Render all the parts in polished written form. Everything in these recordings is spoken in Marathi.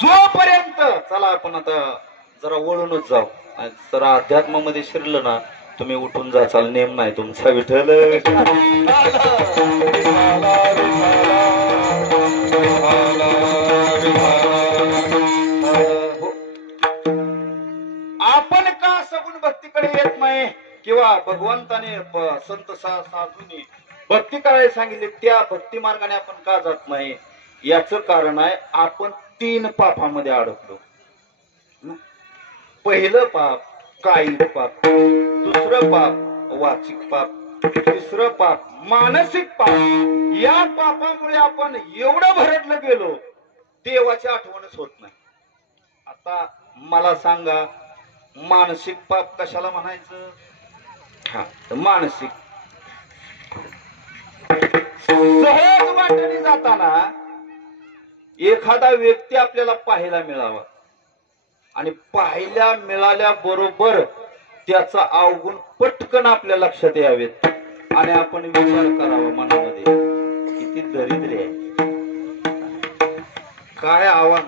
जोपर्यंत चला आपण आता जरा वळूनच जाऊ. जरा अध्यात्मामध्ये शिरलं ना तुम्ही उठून जाचाल. नेम नाही तुमचा विठ्ठल. आपण का सगुण भक्तीकडे येत नाही किंवा भगवंताने संत साधूंनी भक्ती करायला सांगितले त्या भक्ती मार्गाने आपण का जात नाही? याचं कारण आहे आपण 3 पापामध्ये अडकलो. पहिलं पाप कायिक पाप, दुसरं पाप वाचिक पाप, तिसरं पाप मानसिक पाप. या पापामुळे आपण एवढं भरडलं गेलो देवाची आठवणच होत नाही. आता मला सांगा मानसिक पाप कशाला म्हणायचं? हा मानसिक सहज वाटेने जाताना एखादा व्यक्ती आपल्याला पाहायला मिळावा आणि पाहायला मिळाल्या बरोबर त्याचा अवगुण पटकन आपल्या लक्षात यावेत आणि आपण विचार करावा मनामध्ये किती दरिद्र आहे, काय आव्हान.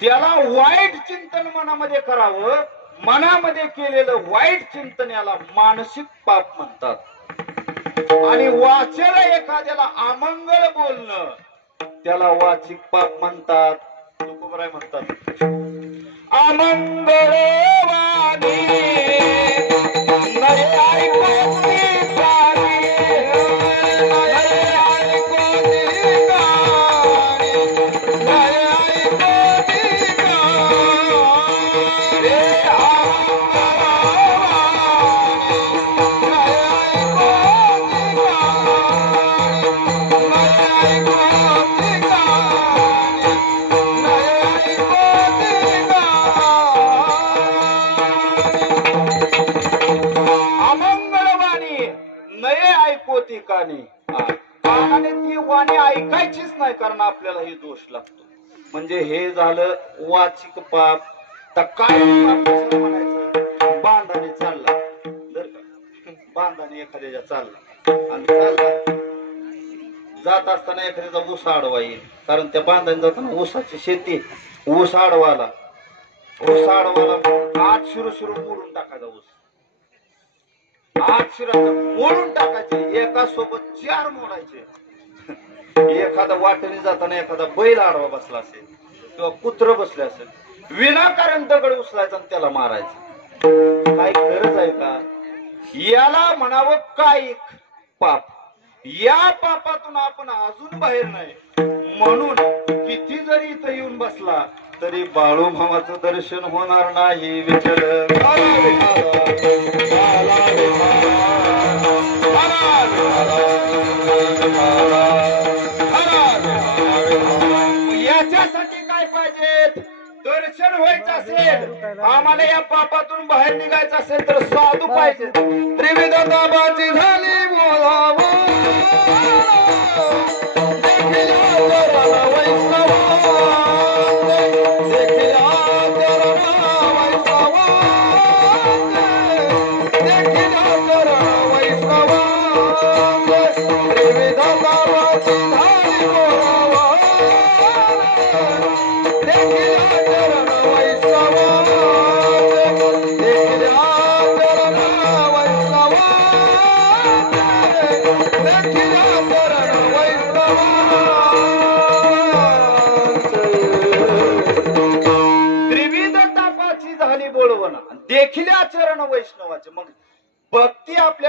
त्याला वाईट चिंतन मनामध्ये करावं. मनामध्ये केलेलं वाईट चिंतन याला मानसिक पाप म्हणतात. आणि वाचेला एखाद्याला अमंगल बोलणं त्याला वाचिक पाप म्हणतात. तुकोबराय म्हणतात अमंगल वाणी नये ऐकोती गाणी, नये ऐकोती गाणी, नये ऐकोती गाणी. कानाने ती वाणी ऐकायचीच नाही कारण आपल्याला हे दोष लागतो. म्हणजे हे झालं वाचिक पाप. तर काय पाप म्हणायचं? बांधाने चालला जर का, बांधाने एखाद्याच्या चालला आणि चालला जात असताना एखाद्याचा ऊस आडवा येईल. कारण त्या बांधाने जाताना ऊसाची शेती, ऊस आडवाला आत शिरू मोडून टाकायचा ऊस. आठ शिराचा मोडून टाकायचे. एका सोबत 4 मोडायचे. एखादा वाटेने जाताना एखादा बैल आडवा बसला असेल किंवा कुत्र बसले असेल विनाकारण दगड उचलायचा आणि त्याला मारायचं. काय गरज आहे का? याला म्हणावं कायिक पाप. या पापातून आपण अजून बाहेर नाही. म्हणून किती जरी इथं येऊन बसला तरी बाळूमामाचं दर्शन होणार नाही. विठ्ठल याच्यासाठी काय पाहिजे? दर्शन व्हायचं असेल, आम्हाला या पापातून बाहेर निघायचं असेल तर साधू पाहिजे. त्रिविध दाबाची झाली बोलावं देखील आचरण वैष्णवाचे. मग भक्ती आपल्याला